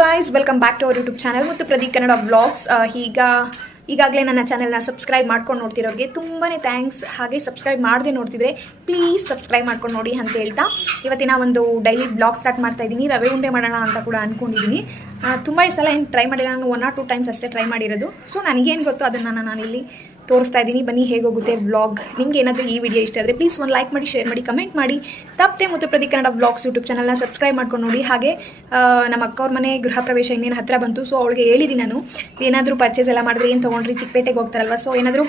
Guys welcome back to our YouTube channel ಮತ್ತು Pradeep Kannada vlogs ಈಗ, ಈಗಾಗಲೇ ನನ್ನ ಚಾನಲ್ನ ಸಬ್ಸ್ಕ್ರೈಬ್ ಮಾಡ್ಕೊಂಡು ನೋಡ್ತಿರೋರಿಗೆ ತುಂಬಾ ಥ್ಯಾಂಕ್ಸ್ ಹಾಗೆ ಸಬ್ಸ್ಕ್ರೈಬ್ ಮಾಡದೆ ನೋಡ್ತಿದ್ರೆ ಪ್ಲೀಸ್ ಸಬ್ಸ್ಕ್ರೈಬ್ ಮಾಡ್ಕೊಂಡು ನೋಡಿ ಅಂತ ಹೇಳ್ತಾ ಇವತ್ತಿನ ಒಂದು ಡೈಲಿ ಬ್ಲಾಗ್ ಸ್ಟಾರ್ಟ್ ಮಾಡ್ತಾ ಇದ್ದೀನಿ. ರವೆ ಉಂಡೆ ಮಾಡೋಣ ಅಂತ ಕೂಡ ಅಂದ್ಕೊಂಡಿದ್ದೀನಿ ತುಂಬ ಈ ಸಲ ಏನು ಟ್ರೈ ಮಾಡಿಲ್ಲ. ನಾನು ಒನ್ ಆರ್ ಟೂ ಟೈಮ್ಸ್ ಅಷ್ಟೇ ಟ್ರೈ ಮಾಡಿರೋದು. ಸೊ ನನಗೇನು ಗೊತ್ತು ಅದನ್ನು ನಾನು ಇಲ್ಲಿ ತೋರಿಸ್ತಾ ಇದ್ದೀನಿ. ಬನ್ನಿ ಹೇಗೋಗುತ್ತೆ ವ್ಲಾಗ್ ನಿಮ್ಗೆ ಏನಾದರೂ ಈ ವಿಡಿಯೋ ಇಷ್ಟ ಆದರೆ ಪ್ಲೀಸ್ ಒಂದು ಲೈಕ್ ಮಾಡಿ ಶೇರ್ ಮಾಡಿ ಕಮೆಂಟ್ ಮಾಡಿ. ತಪ್ಪದೆ ಮತ್ತು ಪ್ರತಿ ಕನ್ನಡ ವ್ಲಾಗ್ಸ್ ಯೂಟ್ಯೂಬ್ ಚಾನಲ್ನ ಸಬ್ಸ್ಕ್ರೈಬ್ ಮಾಡ್ಕೊಂಡು ನೋಡಿ. ಹಾಗೆ ನಮ್ಮ ಅಕ್ಕ ಅವ್ರ ಮನೆ ಗೃಹ ಪ್ರವೇಶ ಇನ್ನೇನು ಹತ್ತಿರ ಬಂತು ಸೊ ಅವಳಿಗೆ ಹೇಳಿದ್ದೀನಿ ನಾನು. ಏನಾದರೂ ಪರ್ಚೇಸ್ ಎಲ್ಲ ಮಾಡಿದ್ರೆ ಏನು ತೊಗೊಂಡ್ರಿ? ಚಿಕ್ಕಪೇಟೆಗೆ ಹೋಗ್ತಾರಲ್ವ ಸೊ ಏನಾದರೂ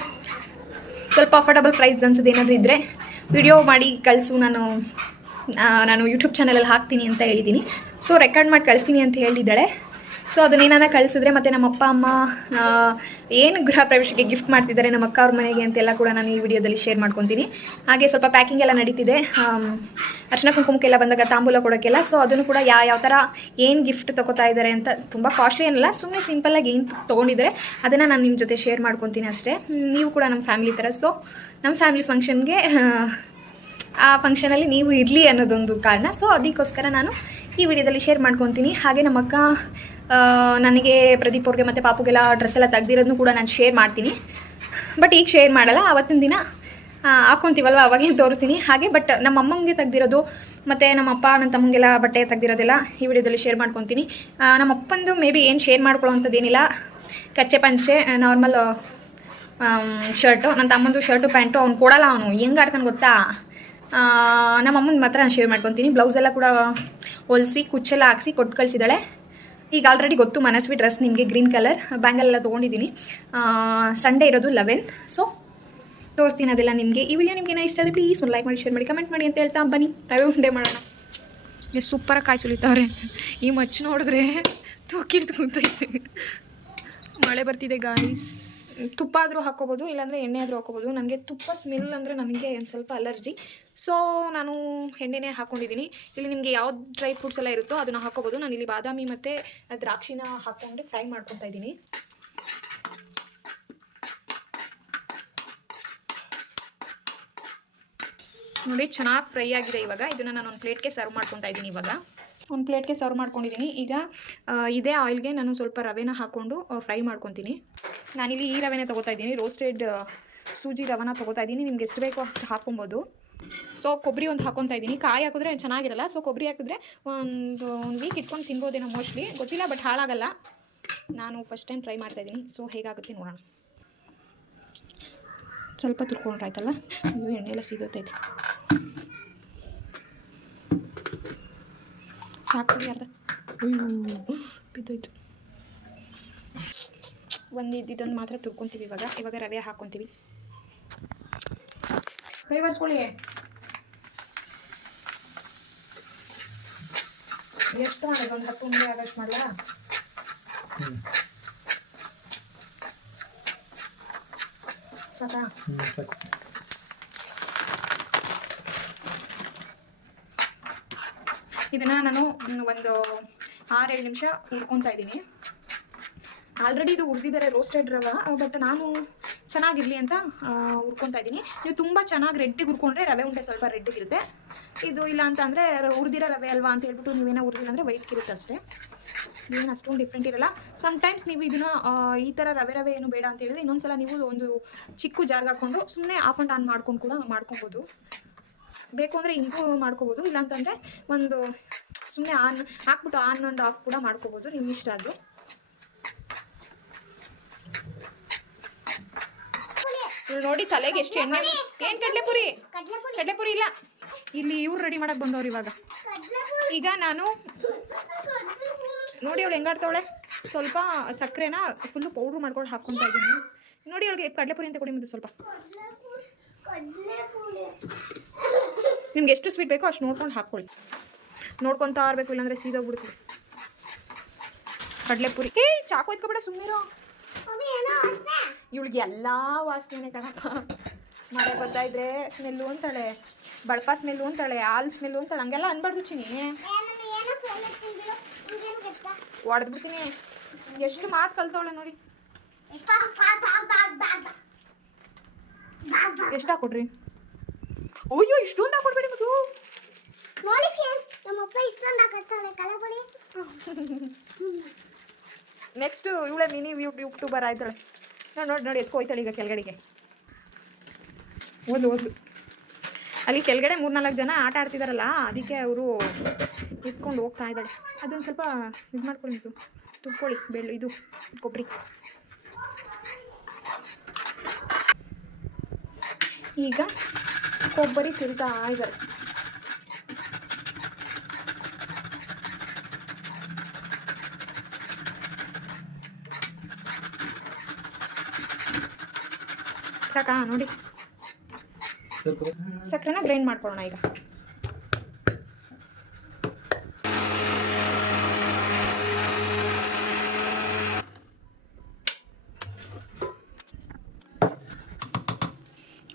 ಸ್ವಲ್ಪ ಅಫೋರ್ಡಬಲ್ ಪ್ರೈಸ್ ಅನ್ಸೋದು ಏನಾದರೂ ಇದ್ದರೆ ವಿಡಿಯೋ ಮಾಡಿ ಕಳಿಸು. ನಾನು ನಾನು ಯೂಟ್ಯೂಬ್ ಚಾನಲಲ್ಲಿ ಹಾಕ್ತೀನಿ ಅಂತ ಹೇಳಿದ್ದೀನಿ. ಸೊ ರೆಕಾರ್ಡ್ ಮಾಡಿ ಕಳಿಸ್ತೀನಿ ಅಂತ ಹೇಳಿದ್ದಾಳೆ. ಸೊ ಅದನ್ನೇನಾದ್ರೂ ಕಳಿಸಿದ್ರೆ ಮತ್ತು ನಮ್ಮ ಅಪ್ಪ, ಅಮ್ಮ ಏನು ಗೃಹ ಪ್ರವೇಶಕ್ಕೆ ಗಿಫ್ಟ್ ಮಾಡ್ತಿದ್ದಾರೆ ನಮ್ಮ ಅಕ್ಕ ಅವ್ರ ಮನೆಗೆ ಅಂತೆಲ್ಲ ಕೂಡ ನಾನು ಈ ವಿಡಿಯೋದಲ್ಲಿ ಶೇರ್ ಮಾಡ್ಕೊತೀನಿ. ಹಾಗೆ ಸ್ವಲ್ಪ ಪ್ಯಾಕಿಂಗ್ ಎಲ್ಲ ನಡೀತಿದೆ. ಅರ್ಶನ ಕುಂಕುಮಕ್ಕೆಲ್ಲ ಬಂದಾಗ ತಾಂಬೂಲ ಕೊಡೋಕ್ಕೆಲ್ಲ. ಸೊ ಅದನ್ನು ಕೂಡ ಯಾವ ಯಾವ ಥರ ಏನು ಗಿಫ್ಟ್ ತಗೋತಾ ಇದ್ದಾರೆ ಅಂತ ತುಂಬ ಕಾಸ್ಟ್ಲಿ ಏನಲ್ಲ ಸುಮ್ಮನೆ ಸಿಂಪಲ್ಲಾಗಿ ಏನು ತೊಗೊಂಡಿದ್ದಾರೆ, ಅದನ್ನು ನಾನು ನಿಮ್ಮ ಜೊತೆ ಶೇರ್ ಮಾಡ್ಕೊತೀನಿ ಅಷ್ಟೇ. ನೀವು ಕೂಡ ನಮ್ಮ ಫ್ಯಾಮಿಲಿ ಥರ ಸೊ ನಮ್ಮ ಫ್ಯಾಮಿಲಿ ಫಂಕ್ಷನ್ಗೆ ಆ ಫಂಕ್ಷನಲ್ಲಿ ನೀವು ಇರಲಿ ಅನ್ನೋದೊಂದು ಕಾರಣ. ಸೊ ಅದಕ್ಕೋಸ್ಕರ ನಾನು ಈ ವಿಡಿಯೋದಲ್ಲಿ ಶೇರ್ ಮಾಡ್ಕೊತೀನಿ. ಹಾಗೆ ನಮ್ಮ ಅಕ್ಕ ನನಗೆ ಪ್ರದೀಪ್ ಅವ್ರಿಗೆ ಮತ್ತು ಪಾಪುಗೆಲ್ಲ ಡ್ರೆಸ್ ಎಲ್ಲ ತೆಗ್ದಿರೋದನ್ನು ಕೂಡ ನಾನು ಶೇರ್ ಮಾಡ್ತೀನಿ. ಬಟ್ ಈಗ ಶೇರ್ ಮಾಡಲ್ಲ ಆವತ್ತಿನ ದಿನ ಅವಾಗೇ ಅವಾಗೇನು ತೋರಿಸ್ತೀನಿ. ಹಾಗೆ ಬಟ್ ನಮ್ಮ ಅಮ್ಮಂಗೆ ತೆಗ್ದಿರೋದು ಮತ್ತು ನಮ್ಮ ಅಪ್ಪ ನನ್ನ ತಮ್ಮಂಗೆಲ್ಲ ಬಟ್ಟೆ ತೆಗ್ದಿರೋದೆಲ್ಲ ಈ ವಿಡಿಯೋದಲ್ಲಿ ಶೇರ್ ಮಾಡ್ಕೊತೀನಿ. ಆ, ನಮ್ಮ ಅಪ್ಪಂದು ಮೇ ಬಿ ಏನು ಶೇರ್ ಮಾಡ್ಕೊಳ್ಳೋವಂಥದ್ದೇನಿಲ್ಲ. ಕಚ್ಚೆ ಪಂಚೆ ನಾರ್ಮಲ್ ಶರ್ಟು ನನ್ನ ತಮ್ಮಂದು ಶರ್ಟು ಪ್ಯಾಂಟು ಅವ್ನು ಕೊಡಲ್ಲ ಅವನು. ಹೆಂಗೆ ಆಡ್ತಾನೆ ಗೊತ್ತಾ? ನಮ್ಮ ಅಮ್ಮನ ಮಾತ್ರ ನಾನು ಶೇರ್ ಮಾಡ್ಕೊತೀನಿ. ಬ್ಲೌಸೆಲ್ಲ ಕೂಡ ಹೊಲಿಸಿ ಕುಚ್ಚೆಲ್ಲ ಹಾಕ್ಸಿ ಕೊಟ್ಟು ಕಳಿಸಿದ್ದಾಳೆ. ಈಗ ಆಲ್ರೆಡಿ ಗೊತ್ತು, ಮನಸ್ವಿ ಡ್ರೆಸ್ ನಿಮಗೆ ಗ್ರೀನ್ ಕಲರ್ ಬ್ಯಾಂಗಲ್ ಎಲ್ಲ ತೊಗೊಂಡಿದ್ದೀನಿ. ಸಂಡೇ ಇರೋದು ಲೆವೆನ್ ಸೊ ತೋರಿಸ್ತೀನಿ ಅದೆಲ್ಲ ನಿಮಗೆ. ಈ ವಿಡಿಯೋ ನಿಮ್ಗೆ ಏನೋ ಇಷ್ಟ ಆದರೆ ಪ್ಲೀಸ್ ಒಂದು ಲೈಕ್ ಮಾಡಿ ಶೇರ್ ಮಾಡಿ ಕಮೆಂಟ್ ಮಾಡಿ ಅಂತ ಹೇಳ್ತಾ ಬನ್ನಿ. ರವೆ ಉಂಡೆ ಮಾಡೋಣ. ಎಷ್ಟು ಸೂಪರಾಗಿ ಕಾಯಿ ಸುಲಿತಾವ್ರೆ. ಈ ಮಚ್ಚು ನೋಡಿದ್ರೆ ತೂಕಿಡ್ದು ಕೂತೈತೆ. ಮಳೆ ಬರ್ತಿದೆ ಗಾಯ್ಸ್ ತುಪ್ಪ ಆದರೂ ಹಾಕೋಬೋದು ಇಲ್ಲಾಂದರೆ ಎಣ್ಣೆ ಆದರೂ ಹಾಕೋಬೋದು ನನಗೆ ತುಪ್ಪ ಸ್ಮೆಲ್ ಅಂದರೆ ನನಗೆ ಒಂದು ಸ್ವಲ್ಪ ಅಲರ್ಜಿ ಸೊ ನಾನು ಎಣ್ಣೆನೇ ಹಾಕ್ಕೊಂಡಿದ್ದೀನಿ ಇಲ್ಲಿ ನಿಮಗೆ ಯಾವ ಡ್ರೈ ಫ್ರೂಟ್ಸ್ ಎಲ್ಲ ಇರುತ್ತೋ ಅದನ್ನು ಹಾಕೋಬೋದು ನಾನು ಇಲ್ಲಿ ಬಾದಾಮಿ ಮತ್ತು ದ್ರಾಕ್ಷಿನ ಹಾಕ್ಕೊಂಡು ಫ್ರೈ ಮಾಡ್ಕೊತಾ ಇದ್ದೀನಿ. ನೋಡಿ, ಚೆನ್ನಾಗಿ ಫ್ರೈ ಆಗಿದೆ ಇವಾಗ. ಇದನ್ನು ನಾನು ಒಂದು ಪ್ಲೇಟ್ಗೆ ಸರ್ವ್ ಮಾಡ್ಕೊತಾ ಇದ್ದೀನಿ ಇವಾಗ. ಒಂದು ಪ್ಲೇಟ್ಗೆ ಸರ್ವ್ ಮಾಡ್ಕೊಂಡಿದ್ದೀನಿ. ಈಗ ಇದೇ ಆಯಿಲ್ಗೆ ನಾನು ಸ್ವಲ್ಪ ರವೆನ ಹಾಕ್ಕೊಂಡು ಫ್ರೈ ಮಾಡ್ಕೊತೀನಿ. ನಾನಿಲ್ಲಿ ಈ ರವೆನೇ ತೊಗೋತಾ ಇದ್ದೀನಿ ರೋಸ್ಟೆಡ್ ಸೂಜಿ ರವನ ತೊಗೋತಾ ಇದ್ದೀನಿ, ನಿಮ್ಗೆ ಎಷ್ಟು ಬೇಕೋ ಅಷ್ಟು ಹಾಕೊಬೋದು ಸೊ ಕೊಬ್ಬರಿ ಒಂದು ಹಾಕೊತಾ ಇದ್ದೀನಿ. ಕಾಯಿ ಹಾಕಿದ್ರೆ ಚೆನ್ನಾಗಿರಲ್ಲ ಸೊ ಕೊಬ್ಬರಿ ಹಾಕಿದ್ರೆ ಒಂದು ಒಂದು ವೀಕ್ ಇಟ್ಕೊಂಡು ತಿನ್ಬೋದೇನೋ ಮೋಸ್ಟ್ಲಿ ಗೊತ್ತಿಲ್ಲ ಬಟ್ ಹಾಳಾಗಲ್ಲ. ನಾನು ಫಸ್ಟ್ ಟೈಮ್ ಟ್ರೈ ಮಾಡ್ತಾ ಇದ್ದೀನಿ. ಸೊ ಹೇಗಾಗುತ್ತೆ ನೋಡೋಣ. ಸ್ವಲ್ಪ ತುರ್ಕೊಂಡ್ರೆ ಆಯ್ತಲ್ಲ? ಎಣ್ಣೆ ಎಲ್ಲ ಸಿಗುತ್ತೈತೆ. ಸಾಕು ಅರ್ಧ ಬಿದ್ದೋಯ್ತು. ಒಂದು ಇದ್ದಿದ್ದೊಂದು ಮಾತ್ರ ತುರ್ಕೊತೀವಿ ಇವಾಗ. ಇವಾಗ ರವೆ ಹಾಕ್ಕೊತೀವಿ ಕೈ ಬರ್ಸ್ಕೊಳ್ಳಿ ಎಷ್ಟು ಮಾಡೋದು? ಒಂದು ಹತ್ತು ಉಂಡೆ ಆಗಷ್ಟು ಮಾಡಲಾ? ಸಾಕಾ? ಇದನ್ನ ನಾನು ಒಂದು ಆರೇಳು ನಿಮಿಷ ಹುರ್ಕೊತಾ ಇದ್ದೀನಿ. ಆಲ್ರೆಡಿ ಇದು ಹುರಿದಿದ್ದಾರೆ ರೋಸ್ಟೆಡ್ ರವ ಬಟ್ ನಾನು ಚೆನ್ನಾಗಿರಲಿ ಅಂತ ಹುರ್ಕೊತಾ ಇದ್ದೀನಿ. ನೀವು ತುಂಬ ಚೆನ್ನಾಗಿ ರೆಡ್ಡಿಗೆ ಹುರ್ಕೊಂಡ್ರೆ ರವೆ ಉಂಡೆ ಸ್ವಲ್ಪ ರೆಡ್ಡಿಗಿರುತ್ತೆ ಇದು ಇಲ್ಲ ಅಂತ ಅಂದರೆ ರವೆ ಅಲ್ವಾ ಅಂತ ಹೇಳ್ಬಿಟ್ಟು ನೀವೇನೋ ಅಂದರೆ ವೈಟ್ ಇರುತ್ತೆ ಅಷ್ಟೇ. ಏನು ಅಷ್ಟೊಂದು ಡಿಫ್ರೆಂಟ್ ಇರಲ್ಲ. ಸಮ್ಟೈಮ್ಸ್ ನೀವು ಇದನ್ನ ಈ ಥರ ರವೆ ರವೆ ಏನು ಬೇಡ ಅಂತ ಹೇಳಿದ್ರೆ ಇನ್ನೊಂದ್ಸಲ ನೀವು ಒಂದು ಚಿಕ್ಕ ಜಾರ್ಗೆ ಹಾಕ್ಕೊಂಡು ಸುಮ್ಮನೆ ಆಫ್ ಆ್ಯಂಡ್ ಆನ್ ಮಾಡ್ಕೊಂಡು ಕೂಡ ಮಾಡ್ಕೊಬೋದು. ಬೇಕು ಅಂದರೆ ಹಿಂಗೂ ಮಾಡ್ಕೋಬೋದು ಇಲ್ಲಾಂತಂದರೆ ಒಂದು ಸುಮ್ಮನೆ ಆನ್ ಹಾಕ್ಬಿಟ್ಟು ಆನ್ ಆ್ಯಂಡ್ ಆಫ್ ಕೂಡ ಮಾಡ್ಕೋಬೋದು ನಿಮ್ಮ ಇಷ್ಟ ಅದು ಇವ್ಳು ನೋಡಿ ತಲೆಗೆ ಎಷ್ಟು ಎಣ್ಣೆ ಏನು ಕಡಲೆಪುರಿ? ಕಡಲೆಪುರಿ ಇಲ್ಲ. ಇಲ್ಲಿ ಇವ್ರು ರೆಡಿ ಮಾಡಕ್ಕೆ ಬಂದವ್ರು ಇವಾಗ. ಈಗ ನಾನು ನೋಡಿ ಅವಳು ಹೆಂಗಾಡ್ತಾವಳೆ ಸ್ವಲ್ಪ ಸಕ್ಕರೆನ ಫುಲ್ಲು ಪೌಡ್ರ್ ಮಾಡ್ಕೊಂಡು ಹಾಕ್ಕೊತಾ ಇದ್ದೀನಿ. ನೋಡಿ ಅವಳಿಗೆ ಕಡಲೆಪುರಿ ಅಂತ ಕೊಡಿ ಮುಂದೆ ಸ್ವಲ್ಪ. ನಿಮ್ಗೆ ಎಷ್ಟು ಸ್ವೀಟ್ ಬೇಕೋ ಅಷ್ಟು ನೋಡ್ಕೊಂಡು ಹಾಕ್ಕೊಳ್ಳಿ. ನೋಡ್ಕೊತಾ ಇರಬೇಕು, ಇಲ್ಲಾಂದ್ರೆ ಸೀದೋಗ್ಬಿಡ್ತೀವಿ ಕಡಲೆಪುರಿ. ಏ, ಚಾಕು ಎತ್ಕೊಬೇಡ ಸುಮ್ಮನಿರೋ ಇವಳಿಗೆ ಎಲ್ಲ ವಾಸನೆ ಕಣಪ್ಪ. ಮಳೆ ಬರ್ತಾ ಇದ್ರೆ ಸ್ಮೆಲ್ಲು ಅಂತಾಳೆ ಬಳಪ ಸ್ಮೆಲ್ಲು ಅಂತಾಳೆ ಹಾಲು ಸ್ಮೆಲ್ಲು ಅಂತಾಳೆ ಹಂಗೆಲ್ಲ ಅನ್ಬಾರ್ದು ಚಿನಿ ಹೊಡೆದ್ಬಿಡ್ತೀನಿ ಎಷ್ಟು ಮಾತು ಕಲ್ತವಳೆ ನೋಡಿ. ಎಷ್ಟು ಹಾಕೊಡ್ರಿ? ಅಯ್ಯೋ ಇಷ್ಟೊಂದು ಹಾಕೊಡ್ಬೇಡಿ ಮಗು ನೋಡಿ ಫ್ರೆಂಡ್ಸ್ ನಮ್ಮಪ್ಪ ಇಷ್ಟೊಂದು ಹಾಕತ್ತಾಳೆ ಕಲಬಡಿ ನೆಕ್ಸ್ಟ್ ಇವಳೆ ಮಿನಿ ಯೂಟ್ಯೂಬರ್ ಆಯ್ತಾಳೆ. ನೋಡಿ ನೋಡಿ ನೋಡಿ ಎತ್ಕೋಯ್ತಾಳೆ ಈಗ ಕೆಳಗಡೆಗೆ. ಓದ್ಲು ಓದ್ಲು. ಅಲ್ಲಿ ಕೆಳಗಡೆ ಮೂರ್ನಾಲ್ಕು ಜನ ಆಟ ಆಡ್ತಿದಾರಲ್ಲ, ಅದಕ್ಕೆ ಅವರು ಎತ್ಕೊಂಡು ಹೋಗ್ತಾ ಇದ್ದಾಳೆ. ಅದೊಂದು ಸ್ವಲ್ಪ ಇದು ಮಾಡ್ಕೊಳ್ಳಿ ನಿಂತು ತುರ್ಕೊಳ್ಳಿ, ಬೆಳ್ಳು, ಇದು, ಕೊಬ್ಬರಿ. ಈಗ ಕೊಬ್ಬರಿ ತಿರುತ್ತಾ ಇದ್ದಾರೆ. ಸಾಕಾ ನೋಡಿ. ಸಕ್ಕರೆನ ಗ್ರೈಂಡ್ ಮಾಡ್ಕೊಳ್ಳೋಣ ಈಗ.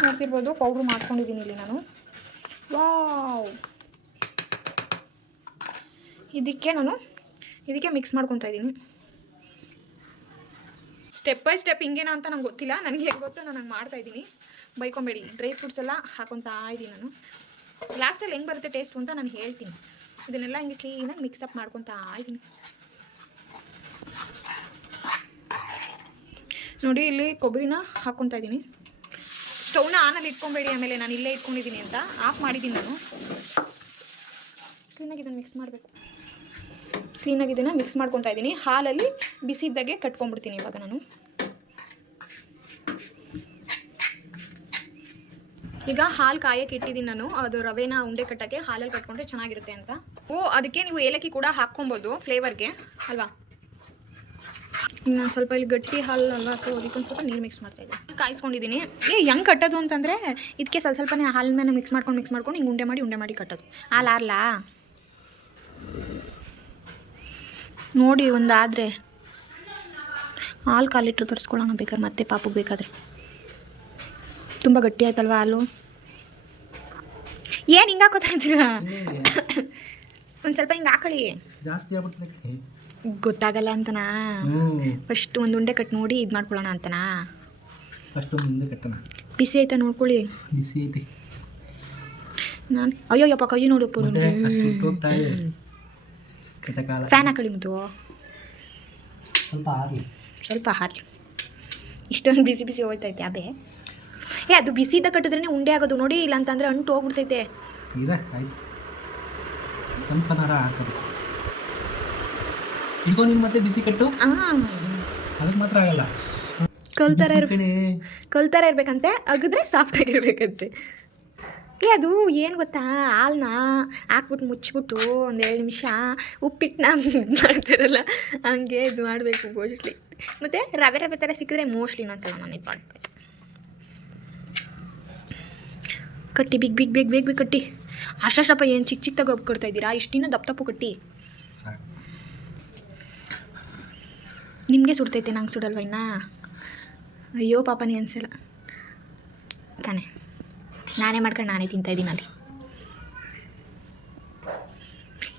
ನೋಡ್ತಿರ್ಬೋದು ಪೌಡ್ರ್ ಮಾಡ್ಕೊಂಡಿದ್ದೀನಿ ಇಲ್ಲಿ ನಾನು. ವಾವ್! ಇದಕ್ಕೆ ನಾನು ಇದಕ್ಕೆ ಮಿಕ್ಸ್ ಮಾಡ್ಕೊತಾ ಇದ್ದೀನಿ. ಸ್ಟೆಪ್ ಬೈ ಸ್ಟೆಪ್ ಹಿಂಗೇನೋ ಅಂತ ನಂಗೆ ಗೊತ್ತಿಲ್ಲ. ನನಗೆ ಹೇಗೆ ಗೊತ್ತು ನಾನು ಹಂಗೆ ಮಾಡ್ತಾ ಇದ್ದೀನಿ. ಬೈಕೊಂಬೇಡಿ. ಡ್ರೈ ಫ್ರೂಟ್ಸ್ ಎಲ್ಲ ಹಾಕೊತಾ ಇದ್ದೀನಿ ನಾನು. ಲಾಸ್ಟಲ್ಲಿ ಹೆಂಗೆ ಬರುತ್ತೆ ಟೇಸ್ಟು ಅಂತ ನಾನು ಹೇಳ್ತೀನಿ. ಇದನ್ನೆಲ್ಲ ಹಿಂಗೆ ಕ್ಲೀನಾಗಿ ಮಿಕ್ಸಪ್ ಮಾಡ್ಕೊತಾ ಇದ್ದೀನಿ. ನೋಡಿ, ಇಲ್ಲಿ ಕೊಬ್ಬರಿನ ಹಾಕ್ಕೊತಾ ಇದ್ದೀನಿ. ಸ್ಟೌವ್ನ ಆನಲ್ಲಿ ಇಟ್ಕೊಬೇಡಿ. ಆಮೇಲೆ ನಾನು ಇಲ್ಲೇ ಇಟ್ಕೊಂಡಿದ್ದೀನಿ ಅಂತ. ಆಫ್ ಮಾಡಿದ್ದೀನಿ ನಾನು. ಕ್ಲೀನಾಗಿ ಇದನ್ನು ಮಿಕ್ಸ್ ಮಾಡಬೇಕು. ಕ್ಲೀನಾಗಿ ಇದನ್ನು ಮಿಕ್ಸ್ ಮಾಡ್ಕೊತಾ ಇದ್ದೀನಿ. ಹಾಲಲ್ಲಿ ಬಿಸಿ ಇದ್ದಾಗೆ ಕಟ್ಕೊಂಡ್ಬಿಡ್ತೀನಿ ಇವಾಗ ನಾನು. ಈಗ ಹಾಲು ಕಾಯಕ್ಕೆ ಇಟ್ಟಿದ್ದೀನಿ ನಾನು. ಅದು ರವೆನ ಉಂಡೆ ಕಟ್ಟಕ್ಕೆ ಹಾಲಲ್ಲಿ ಕಟ್ಕೊಂಡ್ರೆ ಚೆನ್ನಾಗಿರುತ್ತೆ ಅಂತ. ಓ, ಅದಕ್ಕೆ ನೀವು ಏಲಕ್ಕಿ ಕೂಡ ಹಾಕ್ಕೊಬೋದು ಫ್ಲೇವರ್ಗೆ. ಅಲ್ವಾ? ಇನ್ನು ಸ್ವಲ್ಪ ಇಲ್ಲಿ ಗಟ್ಟಿ ಹಾಲು ಅಲ್ವಾ ಸೊ ಅದಕ್ಕೊಂದು ಸ್ವಲ್ಪ ನೀರು ಮಿಕ್ಸ್ ಮಾಡ್ತಾ ಇದ್ದೀನಿ. ಕಾಯಿಸ್ಕೊಂಡಿದ್ದೀನಿ. ಏ, ಹೆಂಗೆ ಕಟ್ಟೋದು ಅಂತಂದರೆ ಇದಕ್ಕೆ ಸ್ವಲ್ಪ ಸ್ವಲ್ಪನೇ ಹಾಲಿನ ಮಿಕ್ಸ್ ಮಾಡ್ಕೊಂಡು ಮಿಕ್ಸ್ ಮಾಡ್ಕೊಂಡು ಹಿಂಗೆ ಉಂಡೆ ಮಾಡಿ ಉಂಡೆ ಮಾಡಿ ಕಟ್ಟೋದು. ಹಾಲು ಆರ್ಲಾ? ನೋಡಿ ಒಂದು ಆದರೆ ಹಾಲು ಕಾಲಿಟ್ರು ಲೀಟ್ರ್ ತರಿಸ್ಕೊಳ್ಳೋಣ ಬೇಕಾದ್ರೆ ಮತ್ತೆ ಪಾಪಗೆ ಬೇಕಾದರೆ. ತುಂಬ ಗಟ್ಟಿ ಆಯ್ತಲ್ವ ಹಾಲು? ಏನು ಹಿಂಗೆ ಹಾಕೋತಾ ಇದ್ದೀರಾ? ಒಂದು ಸ್ವಲ್ಪ ಹಿಂಗೆ ಹಾಕೊಳ್ಳಿ. ಜಾಸ್ತಿ ಗೊತ್ತಾಗಲ್ಲ ಅಂತನಾ? ಫಸ್ಟ್ ಒಂದು ಉಂಡೆ ಕಟ್ ನೋಡಿ ಇದು ಮಾಡ್ಕೊಳ್ಳೋಣ ಅಂತನಾ? ಫಸ್ಟ್ ಮುಂದೆ ಕಟ್ಟಣ. ಬಿಸಿ ಆಯ್ತಾ ನೋಡ್ಕೊಳ್ಳಿ. ಬಿಸಿ ಐತಿ. ನಾನು ಅಯ್ಯೋ ಯಪ್ಪ ಕೈ ನೋಡಪ್ಪ ಕೆಟ್ಟಕಾಲ ಫ್ಯಾನ್ ಹಾಕೊಳ್ಳಿ ಮುದ್ದು. ಸ್ವಲ್ಪ ಹಾರ್ಲಿ. ಸ್ವಲ್ಪ ಹಾರಿ ಇಷ್ಟೊಂದು ಬಿಸಿ ಬಿಸಿ ಹೋಯ್ತೈತೆ ಅದೇ ಏ ಅದು ಬಿಸಿ ಇದ್ದ ಕಟ್ಟಿದ್ರೇ ಉಂಡೆ ಆಗೋದು ನೋಡಿ ಇಲ್ಲ ಅಂತಂದ್ರೆ ಅಂಟು ಹೋಗ್ಬಿಡ್ತೈತೆ. ಇದೆ ಆಯ್ತು. ಸ್ವಲ್ಪ ನರ ಹಾಕೋದು ಇಟ್ಕೊ ನೀನು ಮತ್ತೆ ಬಿಸಿ ಕಟ್ಟು? ಅದಕ್ಕೆ ಮಾತ್ರ ಆಗಲ್ಲ. ಕಲ್ತರ ಕಲ್ತರ ಇರ್ಬೇಕಂತೆ ಅಗಿದ್ರೆ ಸಾಫ್ಟ್ ಆಗಿರ್ಬೇಕಂತೆ. ಏ ಅದು ಏನು ಗೊತ್ತಾ? ಹಾಲನ್ನ ಹಾಕ್ಬಿಟ್ಟು ಮುಚ್ಚಿಬಿಟ್ಟು ಒಂದು ಎರಡು ನಿಮಿಷ ಉಪ್ಪಿಟ್ಟನ್ನ ಇದು ಮಾಡ್ತಾರಲ್ಲ ಹಂಗೆ ಇದು ಮಾಡಬೇಕು ಮೋಸ್ಟ್ಲಿ ಮತ್ತು ರವೆ ರವೆ ಥರ ಸಿಕ್ಕಿದ್ರೆ ಮೋಸ್ಟ್ಲಿ ಇನ್ನೊಂದ್ಸಲ ನಾನು ಇದು ಮಾಡಬೇಕು ಕಟ್ಟಿ ಬಿಗ್ ಬಿಗ್ ಬೇಗ ಬೇಗ ಬಿಗ್ ಕಟ್ಟಿ. ಅಷ್ಟಪ್ಪ ಏನು ಚಿಕ್ಕ ಚಿಕ್ಕದಾಗ ಕೊಡ್ತಾ ಇದ್ದೀರಾ? ಇಷ್ಟಿನ ದಪ್ಪ ದಪ್ಪು ಕಟ್ಟಿ. ನಿಮಗೆ ಸುಡ್ತೈತೆ ನಂಗೆ ಸುಡಲ್ವ ಇನ್ನ? ಅಯ್ಯೋ ಪಾಪನೇ ಅನ್ಸಲ್ಲ. ತಾನೆ. ನಾನೇ ಮಾಡ್ಕೊಂಡು ನಾನೇ ತಿಂತಾ ಇದ್ದೀನಿ ಅಲ್ಲಿ.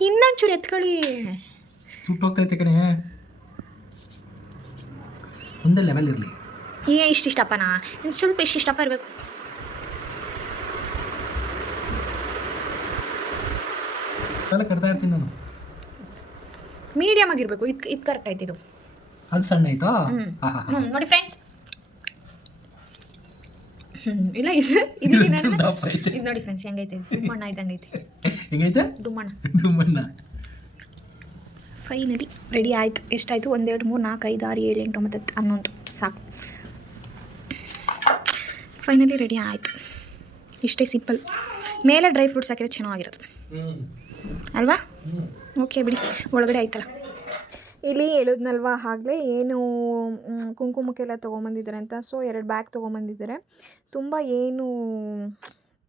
ಇನ್ನೊಂಚೂರು ಎತ್ಕೊಳ್ಳಿ. ಸುಟ್ಟು ಹೋಗ್ತೈತೆ ಕಣೆ. ಒಂದೇ ಲೆವೆಲ್ ಇರಲಿ. ಏ ಇಷ್ಟಿಷ್ಟಪ್ಪನಾ ಇನ್ನು ಸ್ವಲ್ಪ ಇಷ್ಟಿಷ್ಟಪ್ಪ ಇರಬೇಕು. ಎಲ್ಲ ಕಟ್ತಾ ಇರ್ತೀನಿ ನಾನು. ಮೀಡಿಯಮ್ ಆಗಿರಬೇಕು. ಇದು ಇದು ಕರೆಕ್ಟ್ ಆಯ್ತು ಇದು. ಅದು ಸಣ್ಣ ಆಯ್ತಾ? ನೋಡಿ ಫ್ರೆಂಡ್ಸ್ ಇಲ್ಲ ಇದು ಇದು ನೋಡಿ ಫ್ರೆಂಡ್ಸ್ ಹೆಂಗೈತೆ? ಡುಮ್ಮಣ್ಣ ಇದ್ದಂಗೆ ಐತೆ. ಹೆಂಗೈತೆ? ಡುಮ್ಮಣ್ಣ. ಡುಮ್ಮಣ್ಣ. ಫೈನಲಿ ರೆಡಿ ಆಯಿತು. ಎಷ್ಟಾಯಿತು? ಒಂದೆರಡು ಮೂರು ನಾಲ್ಕು ಐದು ಆರು ಏಳು ಎಂಟು ಒಂಬತ್ತು ಹತ್ತು ಹನ್ನೊಂದು. ಸಾಕು. ಫೈನಲಿ ರೆಡಿ ಆಯಿತು. ಇಷ್ಟೇ ಸಿಂಪಲ್ ಮೇಲೆ ಡ್ರೈ ಫ್ರೂಟ್ಸ್ ಹಾಕಿದ್ರೆ ಚೆನ್ನಾಗಿರೋದು ಅಲ್ವಾ? ಓಕೆ ಬಿಡಿ. ಒಳಗಡೆ ಆಯ್ತಲ್ಲ. ಇಲ್ಲಿ ಹೇಳಿದ್ನಲ್ವ ಆಗಲೇ ಏನು ಕುಂಕುಮಕ್ಕೆಲ್ಲ ತೊಗೊಂಬಂದಿದ್ದಾರೆ ಅಂತ. ಸೊ ಎರಡು ಬ್ಯಾಗ್ ತೊಗೊಂಬಂದಿದ್ದಾರೆ. ತುಂಬ ಏನು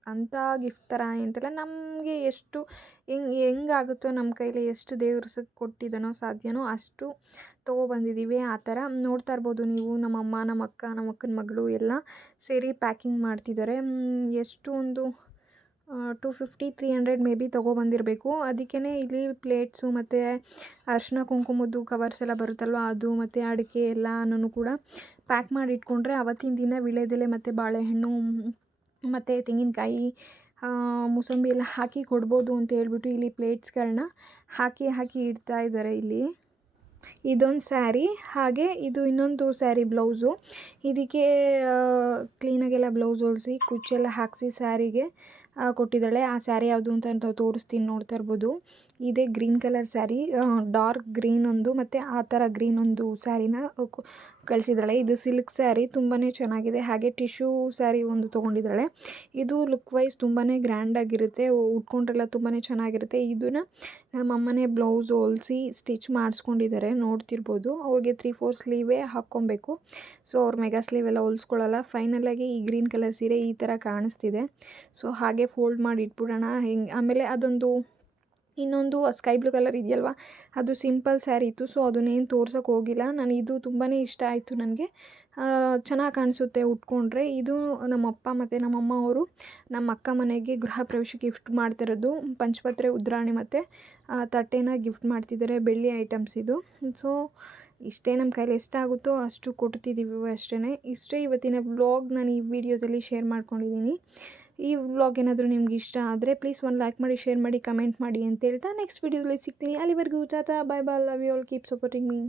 ಅಂಥ ಗಿಫ್ಟ್ ಥರ ಎಂತೆಲ್ಲ ನಮಗೆ ಎಷ್ಟು ಹೆಂಗೆ, ಹೆಂಗಾಗುತ್ತೋ ನಮ್ಮ ಕೈಲಿ ಎಷ್ಟು ದೇವ್ರ ಸ ಕೊಟ್ಟಿದ್ದಾನೋ ಸಾಧ್ಯನೋ ಅಷ್ಟು ತೊಗೊಬಂದಿದ್ದೀವಿ ಆ ಥರ ನೋಡ್ತಾ ಇರ್ಬೋದು ನೀವು ನಮ್ಮಮ್ಮ ನಮ್ಮ ಅಕ್ಕ, ನಮ್ಮ ಅಕ್ಕನ ಮಗಳು ಎಲ್ಲ ಸೇರಿ ಪ್ಯಾಕಿಂಗ್ ಮಾಡ್ತಿದ್ದಾರೆ. ಎಷ್ಟು ಒಂದು two fifty three hundred maybe ತೊಗೊಬಂದಿರಬೇಕು. ಅದಕ್ಕೇ ಇಲ್ಲಿ ಪ್ಲೇಟ್ಸು ಮತ್ತು ಅರಿಶಿನ, ಕುಂಕುಮದ್ದು ಕವರ್ಸ್ ಎಲ್ಲ ಬರುತ್ತಲ್ವ ಅದು ಮತ್ತು ಅಡಿಕೆ ಎಲ್ಲನೂ ಕೂಡ ಪ್ಯಾಕ್ ಮಾಡಿ ಇಟ್ಕೊಂಡ್ರೆ ಅವತ್ತಿನ ದಿನ ವಿಳೆದೆಲೆ ಮತ್ತು ಬಾಳೆಹಣ್ಣು, ಮತ್ತು ತೆಂಗಿನಕಾಯಿ ಮೂಸಂಬಿ ಎಲ್ಲ ಹಾಕಿ ಕೊಡ್ಬೋದು ಅಂತ ಹೇಳ್ಬಿಟ್ಟು ಇಲ್ಲಿ ಪ್ಲೇಟ್ಸ್ಗಳನ್ನ ಹಾಕಿ ಹಾಕಿ ಇಡ್ತಾ ಇದ್ದಾರೆ ಇಲ್ಲಿ. ಇದೊಂದು ಸ್ಯಾರಿ ಹಾಗೆ ಇದು ಇನ್ನೊಂದು ಸ್ಯಾರಿ ಬ್ಲೌಸು ಇದಕ್ಕೆ ಕ್ಲೀನಾಗೆಲ್ಲ ಬ್ಲೌಸ್ ಹೊಲಿಸಿ, ಕುಚ್ಚೆಲ್ಲ ಹಾಕಿಸಿ ಸ್ಯಾರಿಗೆ ಕೊಟ್ಟಿದ್ದಾಳೆ. ಆ ಸ್ಯಾರಿ ಯಾವುದು ಅಂತ ತೋರಿಸ್ತೀನಿ ನೋಡ್ತಾ ಇರ್ಬೋದು. ಇದೇ green colour sari. Dark green ಒಂದು ಮತ್ತು ಆ ಥರ ಗ್ರೀನ್ ಒಂದು ಸ್ಯಾರಿನ ಕಳಿಸಿದ್ದಾಳೆ. ಇದು ಸಿಲ್ಕ್ ಸ್ಯಾರಿ ತುಂಬಾ ಚೆನ್ನಾಗಿದೆ. ಹಾಗೆ ಟಿಶ್ಯೂ ಸ್ಯಾರಿ ಒಂದು ತೊಗೊಂಡಿದ್ದಾಳೆ. ಇದು ಲುಕ್ ವೈಸ್ ತುಂಬಾ ಗ್ರ್ಯಾಂಡಾಗಿರುತ್ತೆ ಉಟ್ಕೊಂಡ್ರೆಲ್ಲ ತುಂಬಾ ಚೆನ್ನಾಗಿರುತ್ತೆ. ಇದನ್ನು ನಮ್ಮಮ್ಮನೇ ಬ್ಲೌಸ್ ಹೊಲಿಸಿ ಸ್ಟಿಚ್ ಮಾಡಿಸ್ಕೊಂಡಿದ್ದಾರೆ. ನೋಡ್ತಿರ್ಬೋದು. ಅವ್ರಿಗೆ ತ್ರೀ ಫೋರ್ ಸ್ಲೀವೇ ಹಾಕ್ಕೊಬೇಕು. ಸೊ ಅವ್ರು ಮೆಗಾ ಸ್ಲೀವ್ ಎಲ್ಲ ಹೊಲಿಸ್ಕೊಳ್ಳಲ್ಲ ಫೈನಲಾಗಿ ಈ ಗ್ರೀನ್ ಕಲರ್ ಸೀರೆ ಈ ಥರ ಕಾಣಿಸ್ತಿದೆ. ಸೊ ಹಾಗೆ ಫೋಲ್ಡ್ ಮಾಡಿ ಇಟ್ಬಿಡೋಣ. ಹೆಂಗೆ, ಆಮೇಲೆ ಅದೊಂದು ಇನ್ನೊಂದು ಸ್ಕೈ ಬ್ಲೂ ಕಲರ್ ಇದೆಯಲ್ವ? ಅದು ಸಿಂಪಲ್ ಸ್ಯಾರಿ ಇತ್ತು ಸೊ ಅದನ್ನೇನು ತೋರ್ಸೋಕೆ ಹೋಗಿಲ್ಲ. ನಾನು ಇದು ತುಂಬಾ ಇಷ್ಟ ಆಯಿತು ನನಗೆ. ಚೆನ್ನಾಗಿ ಕಾಣಿಸುತ್ತೆ ಉಟ್ಕೊಂಡ್ರೆ. ಇದು ನಮ್ಮಪ್ಪ ಮತ್ತು ನಮ್ಮಮ್ಮ ಅವರು ನಮ್ಮ ಅಕ್ಕ ಮನೆಗೆ ಗೃಹ ಪ್ರವೇಶ ಗಿಫ್ಟ್ ಮಾಡ್ತಿರೋದು. ಪಂಚಪತ್ರೆ, ಉದ್ರಾಣಿ ಮತ್ತು ತಟ್ಟೆನ ಗಿಫ್ಟ್ ಮಾಡ್ತಿದ್ದಾರೆ, ಬೆಳ್ಳಿ ಐಟಮ್ಸ್ ಇದು. ಸೊ ಇಷ್ಟೇ ನಮ್ಮ ಕೈಲಿ ಎಷ್ಟಾಗುತ್ತೋ ಅಷ್ಟು ಕೊಡ್ತಿದ್ದೀವಿ ಅಷ್ಟೇ ಇಷ್ಟೇ ಇವತ್ತಿನ ವ್ಲಾಗ್ ನಾನು ಈ ವಿಡಿಯೋದಲ್ಲಿ ಶೇರ್ ಮಾಡ್ಕೊಂಡಿದ್ದೀನಿ ಈ ವ್ಲಾಗ್ ಏನಾದರೂ ನಿಮ್ಗೆ ಇಷ್ಟ ಆದರೆ ಪ್ಲೀಸ್ ಒಂದು ಲೈಕ್ ಮಾಡಿ ಶೇರ್ ಮಾಡಿ ಕಮೆಂಟ್ ಮಾಡಿ ಅಂತ ಹೇಳ್ತಾ ನೆಕ್ಸ್ಟ್ ವೀಡಿಯೋದಲ್ಲಿ ಸಿಗ್ತೀನಿ. ಅಲ್ಲಿವರೆಗೂ tata bye bye love you all keep supporting me